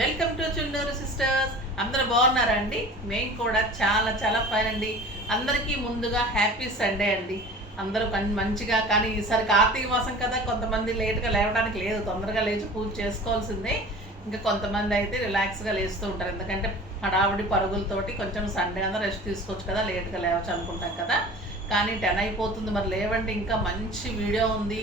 Welcome to Chunduru sisters. అందరూ బాగున్నారా అండి? మేము కూడా చాలా చాలా ఫైన్ అండి. అందరికీ ముందుగా హ్యాపీ సండే అండి. అందరూ మంచిగా, కానీ ఈసారి కార్తీక మాసం కదా, కొంతమంది లేట్గా లేవడానికి లేదు, తొందరగా లేచి పూజ చేసుకోవాల్సిందే. ఇంకా కొంతమంది అయితే రిలాక్స్గా లేస్తూ ఉంటారు, ఎందుకంటే హడావుడి పరుగులతోటి కొంచెం సండే అంతా రెస్ట్ తీసుకోవచ్చు కదా, లేట్గా లేవచ్చు అనుకుంటాం కదా. కానీ 10 అయిపోతుంది, మరి లేవండి, ఇంకా మంచి వీడియో ఉంది.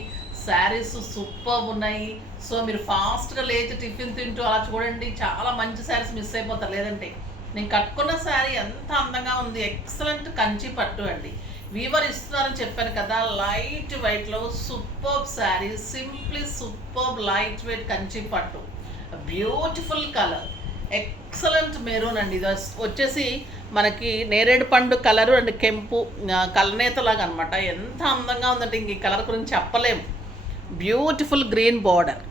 శారీస్ సూపర్ ఉన్నాయి. సో మీరు ఫాస్ట్గా లేచి టిఫిన్ తింటూ అలా చూడండి, చాలా మంచి శారీస్ మిస్ అయిపోతారు. లేదంటే నేను కట్టుకున్న శారీ ఎంత అందంగా ఉంది, ఎక్సలెంట్ కంచి పట్టు అండి. వీవర్ ఇస్తున్నారని చెప్పాను కదా, లైట్ వెయిట్లో super sari, simply super light weight Kanchi పట్టు, బ్యూటిఫుల్ కలర్, ఎక్సలెంట్ మెరూన్ అండి. ఇది వచ్చేసి మనకి నేరేడు పండు కలరు అండ్ కెంపు కలనేతలాగా అనమాట. ఎంత అందంగా ఉందంటే ఇంక ఈ కలర్ గురించి చెప్పలేము. Beautiful green border,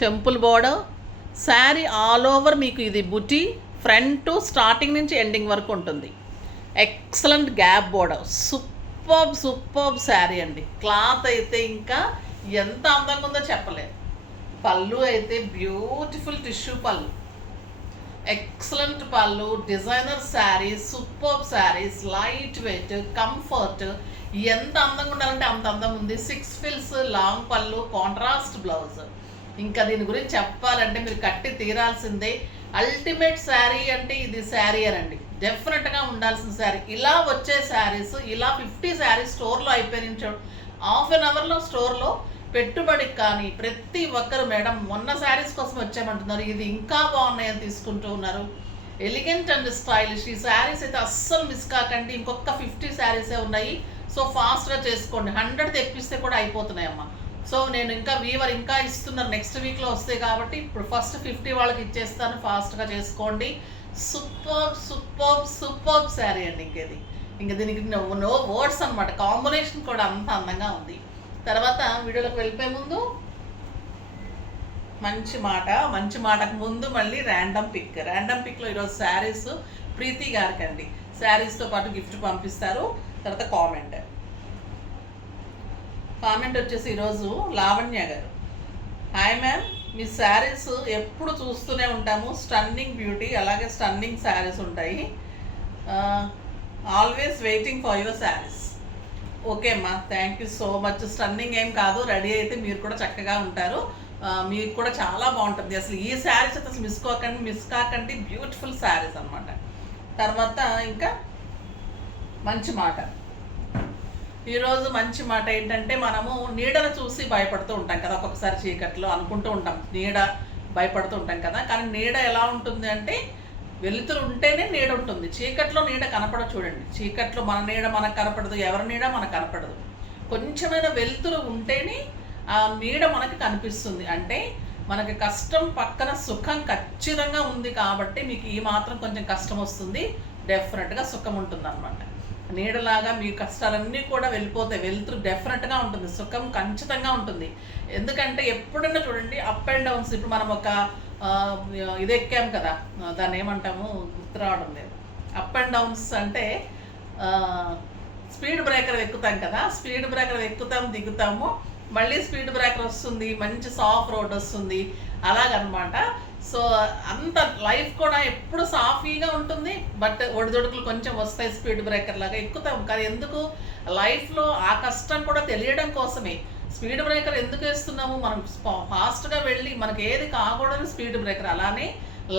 temple border, sari all over మీకు ఇది బుటీ, ఫ్రంట్ స్టార్టింగ్ నుంచి ఎండింగ్ వరకు ఉంటుంది. Excellent gap border, superb sari అండి. క్లాత్ అయితే ఇంకా ఎంత అందంగా ఉందో చెప్పలేము. పళ్ళు అయితే బ్యూటిఫుల్ టిష్యూ పళ్ళు, ఎక్సలెంట్ పళ్ళు, designer saris, super saris, light weight, comfort, ఎంత అందంగా ఉండాలంటే అంత అందం ఉంది. 6 ఫిల్స్ లాంగ్ పళ్ళు, కాంట్రాస్ట్ బ్లౌజ్. ఇంకా దీని గురించి చెప్పాలంటే మీరు కట్టి తీరాల్సిందే. అల్టిమేట్ శారీ అంటే ఇది శారీ అనండి, డెఫినెట్గా ఉండాల్సిన శారీ. ఇలా వచ్చే శారీస్, ఇలా 50 శారీస్ స్టోర్లో అయిపోయిన హాఫ్ అన్ అవర్లో స్టోర్లో పెట్టుబడికి కానీ ప్రతి ఒక్కరు మేడం మొన్న శారీస్ కోసం వచ్చామంటున్నారు, ఇది ఇంకా బాగున్నాయని తీసుకుంటూ ఉన్నారు. ఎలిగెంట్ అండ్ స్టైలిష్ ఈ శారీస్ అయితే అస్సలు మిస్ కాకండి. ఇంకొక 50 శారీసే ఉన్నాయి. సో ఫాస్ట్గా చేసుకోండి, 100 తెప్పిస్తే కూడా అయిపోతున్నాయి అమ్మ. సో నేను ఇంకా వీవర్ ఇంకా ఇస్తున్నారు, నెక్స్ట్ వీక్లో వస్తాయి కాబట్టి ఇప్పుడు ఫస్ట్ 50 వాళ్ళకి ఇచ్చేస్తాను, ఫాస్ట్గా చేసుకోండి. సూపర్ శారీ అండి. ఇంకా దీనికి నో వర్డ్స్ అనమాట. కాంబినేషన్ కూడా అంత అందంగా ఉంది. తర్వాత వీడియోలోకి వెళ్ళిపోయే ముందు మంచి మాటకు ముందు మళ్ళీ ర్యాండమ్ పిక్లో ఈరోజు శారీస్ ప్రీతి గారికి అండి, శారీస్తో పాటు గిఫ్ట్ పంపిస్తారు. తర్వాత కామెంట్ వచ్చేసి ఈరోజు లావణ్య గారు, హాయ్ మ్యామ్, మీ శారీస్ ఎప్పుడు చూస్తూనే ఉంటాము, స్టన్నింగ్ బ్యూటీ, అలాగే స్టన్నింగ్ శారీస్ ఉంటాయి, always waiting for your saris. Okay అమ్మా, thank you so much. Stunning ఏం కాదు, రెడీ అయితే మీరు కూడా చక్కగా ఉంటారు, మీకు కూడా చాలా బాగుంటుంది. అసలు ఈ శారీస్ అయితే అసలు మిస్ కాకండి, బ్యూటిఫుల్ శారీస్ అనమాట. తర్వాత ఇంకా మంచి మాట, ఈరోజు మంచి మాట ఏంటంటే, మనము నీడను చూసి భయపడుతూ ఉంటాం కదా, ఒక్కొక్కసారి చీకట్లో అనుకుంటూ ఉంటాం నీడ, భయపడుతూ ఉంటాం కదా. కానీ నీడ ఎలా ఉంటుంది అంటే, వెలుతురు ఉంటేనే నీడ ఉంటుంది, చీకట్లో నీడ కనపడదు. చూడండి, చీకట్లో మన నీడ మనకు కనపడదు, ఎవరి నీడ మనకు కనపడదు. కొంచెమైనా వెలుతురు ఉంటేనే ఆ నీడ మనకి కనిపిస్తుంది. అంటే మనకి కష్టం పక్కన సుఖం ఖచ్చితంగా ఉంది కాబట్టి మీకు ఈ మాత్రం కొంచెం కష్టం వస్తుంది, డెఫినెట్గా సుఖం ఉంటుంది అనమాట. నీడలాగా మీ కష్టాలన్నీ కూడా వెళ్ళిపోతాయి, వెలుతురు డెఫినెట్గా ఉంటుంది, సుఖం ఖచ్చితంగా ఉంటుంది. ఎందుకంటే ఎప్పుడన్నా చూడండి అప్ అండ్ డౌన్స్. ఇప్పుడు మనం ఒక ఇది ఎక్కాం కదా, దాన్ని ఏమంటాము గుర్తు రావడం లేదు. అప్ అండ్ డౌన్స్ అంటే స్పీడ్ బ్రేకర్ ఎక్కుతాం కదా, స్పీడ్ బ్రేకర్ ఎక్కుతాం, దిగుతాము, మళ్ళీ స్పీడ్ బ్రేకర్ వస్తుంది, మంచి సాఫ్ట్ రోడ్ వస్తుంది, అలాగనమాట. సో అంత లైఫ్ కూడా ఎప్పుడు సాఫీగా ఉంటుంది, బట్ ఒడిదొడుకులు కొంచెం వస్తాయి, స్పీడ్ బ్రేకర్ లాగా ఎక్కుతాం. కానీ ఎందుకు, లైఫ్లో ఆ కష్టం కూడా తెలియడం కోసమే స్పీడ్ బ్రేకర్ ఎందుకు వేస్తున్నాము, మనం ఫాస్ట్గా వెళ్ళి మనకి ఏది కాకూడదు స్పీడ్ బ్రేకర్. అలానే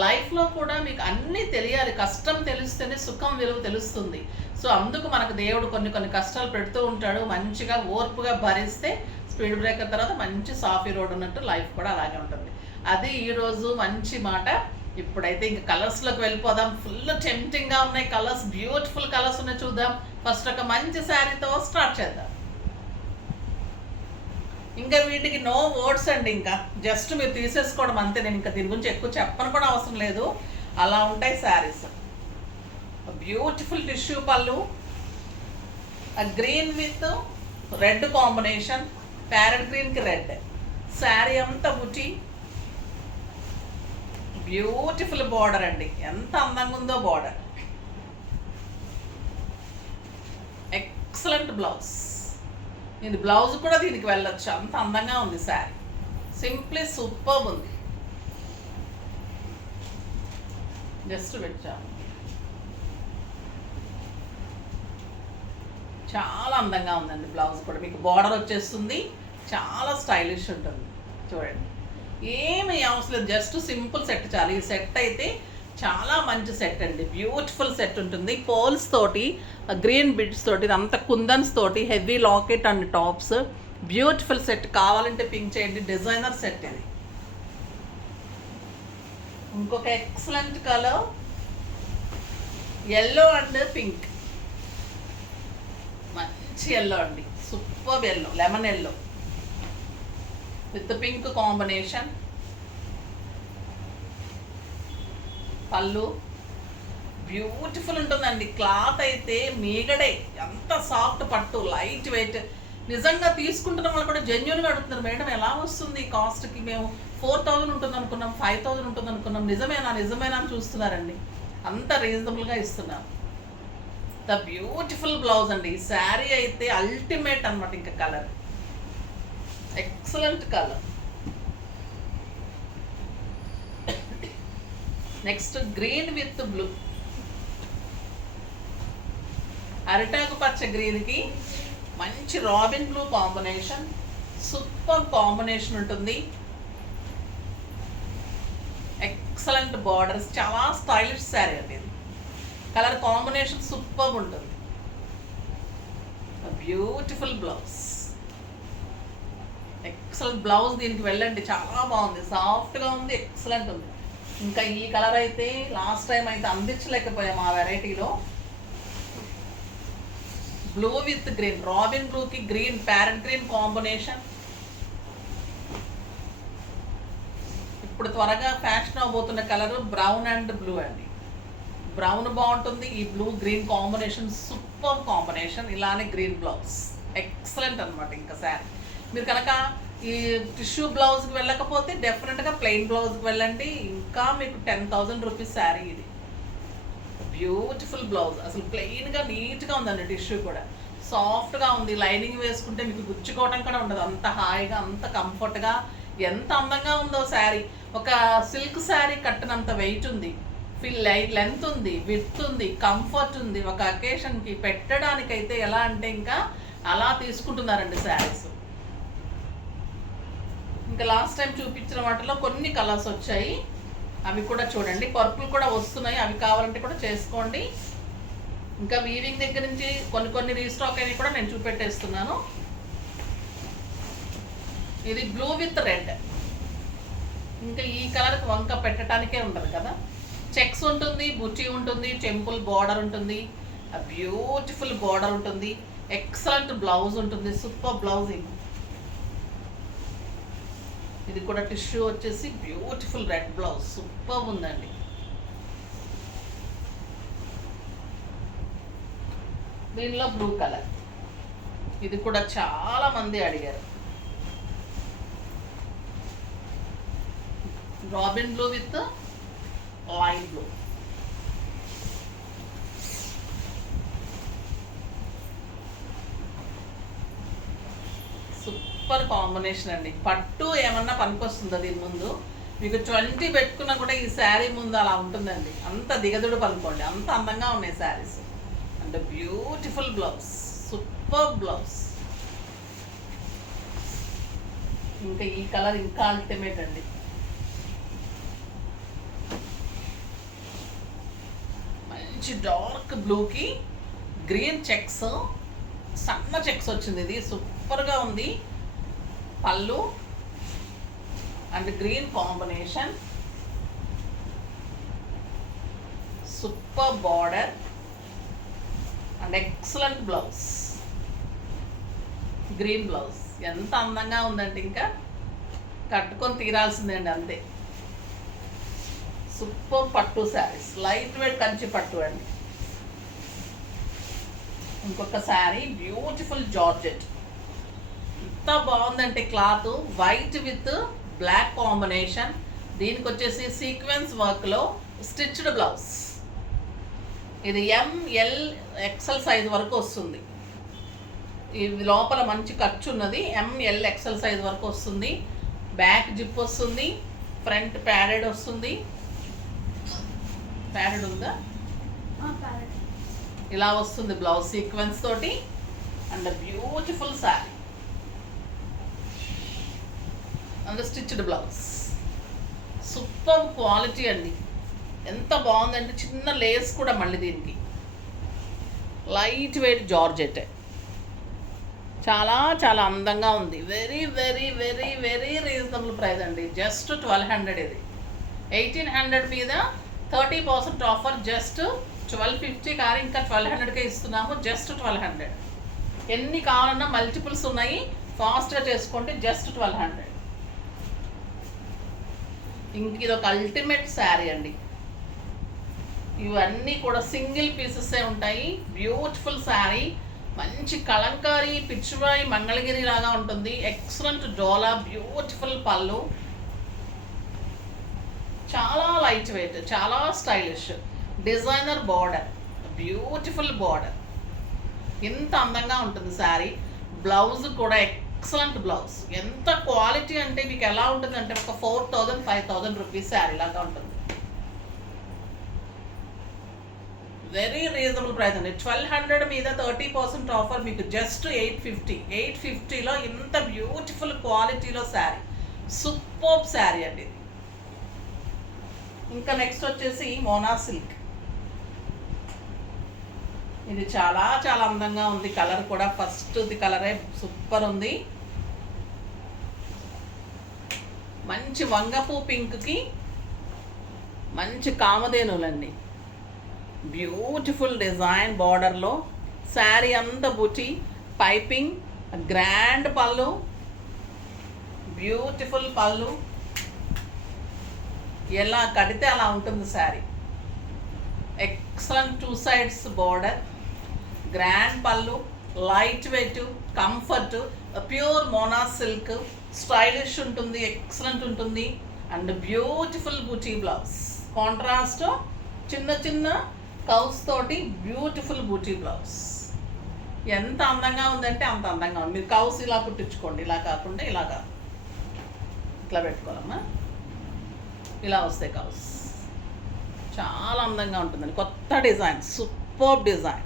లైఫ్లో కూడా మీకు అన్నీ తెలియాలి, కష్టం తెలిస్తేనే సుఖం విలువ తెలుస్తుంది. సో అందుకు మనకు దేవుడు కొన్ని కష్టాలు పెడుతూ ఉంటాడు, మంచిగా ఓర్పుగా భరిస్తే స్పీడ్ బ్రేకర్ తర్వాత మంచి సాఫీ రోడ్ ఉన్నట్టు లైఫ్ కూడా అలాగే ఉంటుంది. అది ఈరోజు మంచి మాట. ఇప్పుడైతే ఇంకా కలర్స్లోకి వెళ్ళిపోదాం. ఫుల్ టెంప్టింగ్గా ఉన్నాయి కలర్స్, బ్యూటిఫుల్ కలర్స్ ఉన్నాయి, చూద్దాం. ఫస్ట్ ఒక మంచి శారీతో స్టార్ట్ చేద్దాం. ఇంకా వీటికి నో వర్డ్స్ అండి, ఇంకా జస్ట్ మీరు తీసేసుకోవడం అంతే. నేను ఇంకా దీని గురించి ఎక్కువ చెప్పను కూడా అవసరం లేదు, అలా ఉంటాయి శారీస్. బ్యూటిఫుల్ టిష్యూ పళ్ళు, green with red combination, parrot గ్రీన్కి రెడ్, శారీ అంతా బుటీ, బ్యూటిఫుల్ బార్డర్ అండి, ఎంత అందంగా ఉందో బార్డర్, ఎక్సలెంట్ బ్లౌజ్. ఇది బ్లౌజ్ కూడా దీనికి వెళ్ళొచ్చు, అంత అందంగా ఉంది శారీ, సింప్లీ సూపర్ ఉంది. జస్ట్ పెట్టాము. చాలా అందంగా ఉందండి. బ్లౌజ్ కూడా మీకు బార్డర్ వచ్చేస్తుంది, చాలా స్టైలిష్ ఉంటుంది. చూడండి, ఏమి అవసరం లేదు, జస్ట్ సింపుల్ సెట్ చాలు. ఈ సెట్ అయితే చాలా మంచి సెట్ అండి, బ్యూటిఫుల్ సెట్ ఉంటుంది. పోల్స్ తోటి, గ్రీన్ బిడ్స్ తోటి, ఇదంతా కుందన్స్ తోటి, heavy locket and tops, beautiful set. కావాలంటే పింక్ చేయండి, డిజైనర్ సెట్ ఇది. ఇంకొక excellent colour yellow and pink, మంచి ఎల్లో అండి, super yellow, lemon yellow with pink combination. పళ్ళు బ్యూటిఫుల్ ఉంటుందండి. క్లాత్ అయితే మీగడే, ఎంత సాఫ్ట్ పట్టు, లైట్ వెయిట్. నిజంగా తీసుకుంటున్న వాళ్ళు కూడా జెన్యున్గా అడుగుతున్నారు, మేడం ఎలా వస్తుంది కాస్ట్కి, మేము 4000 ఉంటుంది అనుకున్నాం, 5000 ఉంటుంది అనుకున్నాం, నిజమేనా అని చూస్తున్నారండి. అంత రీజనబుల్గా ఇస్తున్నాం. ద బ్యూటిఫుల్ బ్లౌజ్ అండి. ఈ శారీ అయితే అల్టిమేట్ అనమాట. ఇంకా colour excellent colour. Next green with blue, అరిటాకు పచ్చ గ్రీన్కి మంచి robin blue combination, super combination ఉంటుంది. ఎక్సలెంట్ బార్డర్స్, చాలా స్టైలిష్ శారీ అండి ఇది. కలర్ కాంబినేషన్ సూపర్ ఉంటుంది. Beautiful blouse, excellent blouse. దీనికి వెళ్ళండి, చాలా బాగుంది, సాఫ్ట్గా ఉంది, ఎక్సలెంట్ ఉంది. ఇంకా ఈ కలర్ అయితే లాస్ట్ టైం అయితే అందించలేకపోయాం ఆ వెరైటీలో. బ్లూ విత్ గ్రీన్, రాబిన్ బ్లూకి గ్రీన్, ప్యారెట్ గ్రీన్ కాంబినేషన్. ఇప్పుడు త్వరగా ఫ్యాషన్ అవబోతున్న కలర్ బ్రౌన్ అండ్ బ్లూ అండి. బ్రౌన్ బాగుంటుంది, ఈ blue green combination super combination. ఇలానే గ్రీన్ బ్లౌజ్ ఎక్సలెంట్ అనమాట. ఇంకా శారీ మీరు కనుక ఈ టిష్యూ బ్లౌజ్కి వెళ్ళకపోతే డెఫినెట్గా ప్లెయిన్ బ్లౌజ్కి వెళ్ళండి. ఇంకా మీకు 10,000 రూపీస్ శారీ ఇది. బ్యూటిఫుల్ బ్లౌజ్, అసలు ప్లెయిన్గా నీట్గా ఉందండి. టిష్యూ కూడా సాఫ్ట్గా ఉంది, లైనింగ్ వేసుకుంటే మీకు గుచ్చుకోవడం కూడా ఉండదు. అంత హాయిగా, అంత కంఫర్ట్గా, ఎంత అందంగా ఉందో శారీ. ఒక సిల్క్ శారీ కట్టినంత వెయిట్ ఉంది, లెంత్ ఉంది, విడ్త్ ఉంది, కంఫర్ట్ ఉంది. ఒక అకేషన్కి పెట్టడానికైతే ఎలా అంటే ఇంకా అలా తీసుకుంటున్నారండి శారీస్. ఇంకా లాస్ట్ టైం చూపించిన వాటిలో కొన్ని కలర్స్ వచ్చాయి, అవి కూడా చూడండి. పర్పుల్ కూడా వస్తున్నాయి, అవి కావాలంటే కూడా చేసుకోండి. ఇంకా వీవింగ్ దగ్గర నుంచి కొన్ని రీస్టాక్ అయినవి కూడా నేను చూపెట్టేస్తున్నాను. ఇది బ్లూ విత్ రెడ్. ఇంకా ఈ కలర్కి వంక పెట్టడానికే ఉండదు కదా. చెక్స్ ఉంటుంది, బుట్టి ఉంటుంది, టెంపుల్ బార్డర్ ఉంటుంది, బ్యూటిఫుల్ బార్డర్ ఉంటుంది, ఎక్సలెంట్ బ్లౌజ్ ఉంటుంది, సూపర్ బ్లౌజింగ్. ఇది కూడా టిష్యూ వచ్చేసి బ్యూటిఫుల్ రెడ్ బ్లౌజ్, సూపర్ ఉందండి. దీనిలో బ్లూ కలర్, ఇది కూడా చాలా మంది అడిగారు. Robin blue with light blue. Super combination అండి. పట్టు ఏమన్నా పనికొస్తుందా దీని ముందు? మీకు 20 పెట్టుకున్నా కూడా ఈ శారీ ముందు అలా ఉంటుందండి. అంత దిగదుడు పనుకోండి, అంత అందంగా ఉన్నాయి శారీస్. అంటే బ్యూటిఫుల్ బ్లౌజ్, సూపర్ బ్లౌజ్. ఇంకా ఈ కలర్ ఇంకా అల్టిమేట్ అండి. మంచి డార్క్ బ్లూకి గ్రీన్ చెక్స్, సన్న చెక్స్ వచ్చింది. ఇది సూపర్గా ఉంది. పళ్ళు and green combination, super border and excellent blouse, green blouse. ఎంత అందంగా ఉందంటే ఇంకా కట్టుకొని తీరాల్సిందండి అంతే. సూపర్ పట్టు శారీస్, లైట్ వెయిట్ కంచి పట్టు అండి. ఇంకొక శారీ బ్యూటిఫుల్ జార్జెట్, ఎంత బాగుందంటే cloth white with black combination. దీనికి వచ్చేసి సీక్వెన్స్ వర్క్లో స్టిచ్డ్ బ్లౌజ్. ఇది ML XL సైజ్ వరకు వస్తుంది. ఇది లోపల మంచి ఖర్చు ఉన్నది. ML XL సైజ్ వరకు వస్తుంది. బ్యాక్ జిప్ వస్తుంది, ఫ్రంట్ ప్యాడెడ్ వస్తుంది. ప్యాడెడ్ ఉందా? ఇలా వస్తుంది బ్లౌజ్ సీక్వెన్స్ తోటి and beautiful sari and stitched blouse. Super quality అండి, ఎంత బాగుందంటే చిన్న లేస్ కూడా మళ్ళీ దీనికి లైట్ వెయిట్ జార్జెట్, చాలా చాలా అందంగా ఉంది. Very very very very reasonable price అండి, జస్ట్ 1200. ఇది 1800 మీద 30% ఆఫర్, జస్ట్ 1250 కానీ ఇంకా 1200కే ఇస్తున్నాము, జస్ట్ 1200. ఎన్ని కావాలన్నా మల్టిపుల్స్ ఉన్నాయి, ఫాస్ట్గా చేసుకోండి, జస్ట్ 1200. ఇంక ఇది ఒక అల్టిమేట్ శారీ అండి. ఇవన్నీ కూడా సింగిల్ పీసెసే ఉంటాయి. బ్యూటిఫుల్ శారీ, మంచి కలంకారీ పిచ్చువాయి మంగళగిరి లాగా ఉంటుంది. ఎక్సలెంట్ డోలా, బ్యూటిఫుల్ పళ్ళు, చాలా లైట్ వెయిట్, చాలా stylish, designer border, beautiful border, ఎంత అందంగా ఉంటుంది శారీ. బ్లౌజ్ కూడా ఎక్సలెంట్ బ్లౌజ్. ఎంత క్వాలిటీ అంటే మీకు ఎలా ఉంటుంది అంటే ఒక 4000-5000 రూపీస్ శారీ లాగా ఉంటుంది. వెరీ రీజనబుల్ ప్రైస్ అండి. 1200 మీద 30% ఆఫర్ మీకు జస్ట్ 850. 850లో ఇంత బ్యూటిఫుల్ క్వాలిటీలో శారీ, సూపర్ శారీ అండి ఇది. ఇంకా నెక్స్ట్ వచ్చేసి మోనా సిల్క్. ఇది చాలా చాలా అందంగా ఉంది. కలర్ కూడా ఫస్ట్ది కలరే సూపర్ ఉంది. మంచి వంగపూ పింక్కి మంచి కామధేనులండి, బ్యూటిఫుల్ డిజైన్ బార్డర్లో శారీ అంతా బుటీ, పైపింగ్, గ్రాండ్ పళ్ళు, బ్యూటిఫుల్ పళ్ళు, ఎలా కడితే అలా ఉంటుంది sari. Excellent 2 sides border, grand పళ్ళు, లైట్ వెయిట్, కంఫర్ట్, ప్యూర్ మోనా సిల్క్, స్టైలిష్ ఉంటుంది, ఎక్సలెంట్ ఉంటుంది అండ్ బ్యూటిఫుల్ బూటీ బ్లౌజ్. కాంట్రాస్ట్ చిన్న చిన్న కౌస్ తోటి బ్యూటిఫుల్ బూటీ బ్లౌజ్. ఎంత అందంగా ఉందంటే అంత అందంగా ఉంది. మీరు కౌస్ ఇలా కుట్టించుకోండి, ఇలా కాకుండా ఇలాగా ఇట్లా పెట్టుకోవాలమ్మా, ఇలా వస్తాయి కౌస్. చాలా అందంగా ఉంటుందండి, కొత్త డిజైన్, సూపర్ డిజైన్.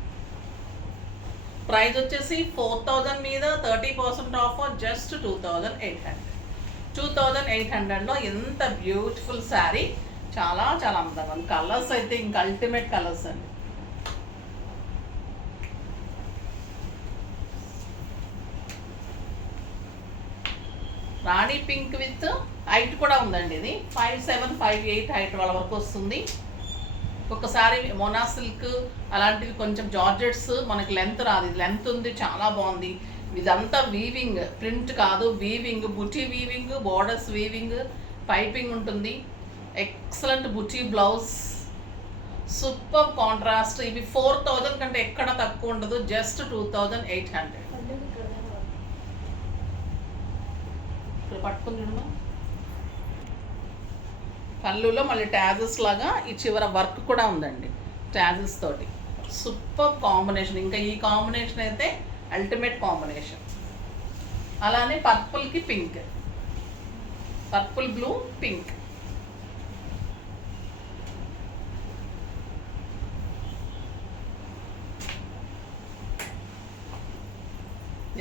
ప్రైస్ వచ్చేసి 4000 మీద 30% ఆఫర్, జస్ట్ 2800. 2800లో ఎంత బ్యూటిఫుల్ శారీ, చాలా చాలా అందంగా ఉంది. కలర్స్ అయితే ఇంకా అల్టిమేట్ కలర్స్ అండి. రాణి పింక్ విత్ హైట్ కూడా ఉందండి. ఇది 5'7", 5'8" హైట్ వాళ్ళ వరకు వస్తుంది. ఒక్కసారి మోనా సిల్క్ అలాంటివి కొంచెం జార్జెట్స్ మనకి లెంత్ రాదు, ఇది లెంత్ ఉంది, చాలా బాగుంది. ఇదంతా వీవింగ్, ప్రింట్ కాదు, వీవింగ్, బుటీ వీవింగ్, బోర్డర్స్ వీవింగ్, పైపింగ్ ఉంటుంది. ఎక్సలెంట్ బుటీ బ్లౌజ్, సూపర్ కాంట్రాస్ట్. ఇవి 4000 కంటే ఎక్కడ తక్కువ ఉండదు, జస్ట్ 2800. ఇక్కడ పట్టుకుని చూడమా, పళ్ళులో మళ్ళీ ట్యాజెస్ లాగా ఈ చివర వర్క్ కూడా ఉందండి, ట్యాజెస్ తోటి. సూపర్ కాంబినేషన్, ఇంకా ఈ కాంబినేషన్ అయితే అల్టిమేట్ కాంబినేషన్. అలానే పర్పుల్కి పింక్, పర్పుల్ బ్లూ పింక్,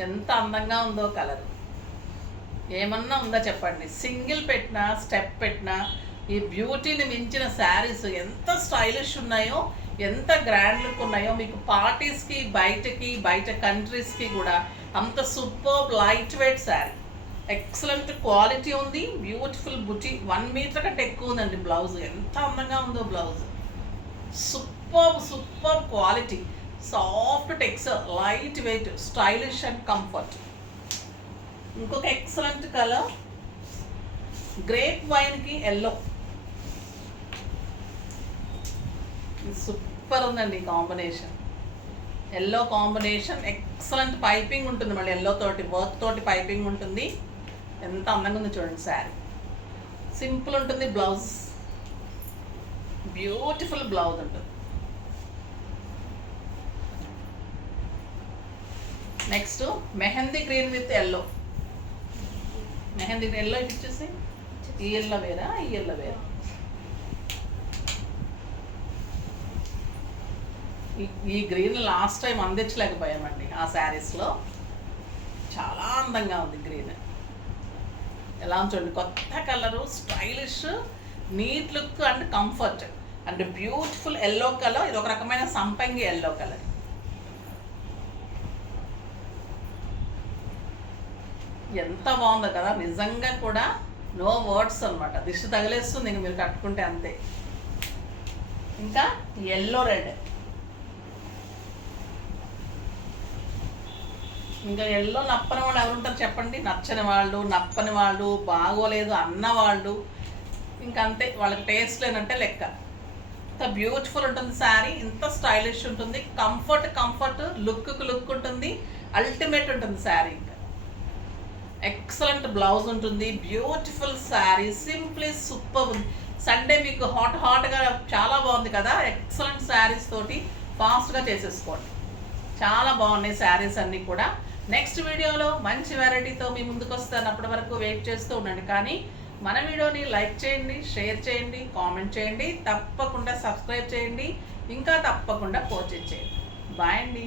ఎంత అందంగా ఉందో కలర్. ఏమన్నా ఉందా చెప్పండి, సింగిల్ పెట్టినా స్టెప్ పెట్టినా ఈ బ్యూటీని మించిన శారీస్ ఎంత స్టైలిష్ ఉన్నాయో, ఎంత గ్రాండ్ లుక్ ఉన్నాయో. మీకు పార్టీస్కి, బయట కంట్రీస్కి కూడా అంత super light weight sari, excellent quality ఉంది, బ్యూటిఫుల్ బుటీ. 1 మీటర్ కంటే ఎక్కువ ఉందండి బ్లౌజ్, ఎంత అందంగా ఉందో blouse. Super quality, soft texture, light weight, stylish and comfort. ఇంకొక ఎక్సలెంట్ కలర్ గ్రేప్ వైన్కి ఎల్లో, సూపర్ ఉందండి combination. Yellow combination, excellent piping ఉంటుంది, మళ్ళీ ఎల్లో తోటి వర్క్ తోటి పైపింగ్ ఉంటుంది. ఎంత అందంగా ఉందో చూడండి శారీ. సింపుల్ ఉంటుంది బ్లౌజ్, బ్యూటిఫుల్ బ్లౌజ్ ఉంటుంది. Next mehndi green with yellow. Mehndi green yellow ఇటు ఇచ్చేసి, ఈ ఎల్లో వేరా, ఈ ఎల్లో వేరా. ఈ గ్రీన్ లాస్ట్ టైం అందించలేకపోయామండి ఆ శారీస్లో. చాలా అందంగా ఉంది గ్రీన్. ఎలా చూడండి, కొత్త colour, stylish, neat look and comfort and beautiful yellow colour. ఇది ఒక రకమైన సంపంగి ఎల్లో కలర్. ఎంత బాగుందో కదా, నిజంగా కూడా నో వర్డ్స్ అనమాట. దిష్టి తగిలేస్తుంది ఇంక మీరు కట్టుకుంటే అంతే. ఇంకా ఎల్లో రెడ్, ఇంకా ఎల్లో నప్పని వాళ్ళు ఎవరుంటారు చెప్పండి? నచ్చని వాళ్ళు, నప్పని వాళ్ళు, బాగోలేదు అన్నవాళ్ళు, ఇంకంతే, వాళ్ళకి టేస్ట్ లేనంటే లెక్క. ఇంత బ్యూటిఫుల్ ఉంటుంది శారీ, ఇంత స్టైలిష్ ఉంటుంది, కంఫర్ట్, లుక్కి లుక్ ఉంటుంది, అల్టిమేట్ ఉంటుంది శారీ. ఇంకా ఎక్సలెంట్ బ్లౌజ్ ఉంటుంది, బ్యూటిఫుల్ శారీ, సింప్లీ సూపర్ ఉంది. సండే మీకు హాట్గా చాలా బాగుంది కదా, ఎక్సలెంట్ శారీస్ తోటి ఫాస్ట్గా చేసేసుకోండి. చాలా బాగున్నాయి శారీస్ అన్నీ కూడా. నెక్స్ట్ వీడియోలో మంచి వెరైటీతో మీ ముందుకు వస్తాను. అప్పటి వరకు వెయిట్ చేస్తూ ఉండండి. కానీ మన వీడియోని లైక్ చేయండి, షేర్ చేయండి, కామెంట్ చేయండి, తప్పకుండా సబ్స్క్రైబ్ చేయండి, ఇంకా తప్పకుండా పర్చేజ్ చేయండి. బాయ్ అండి.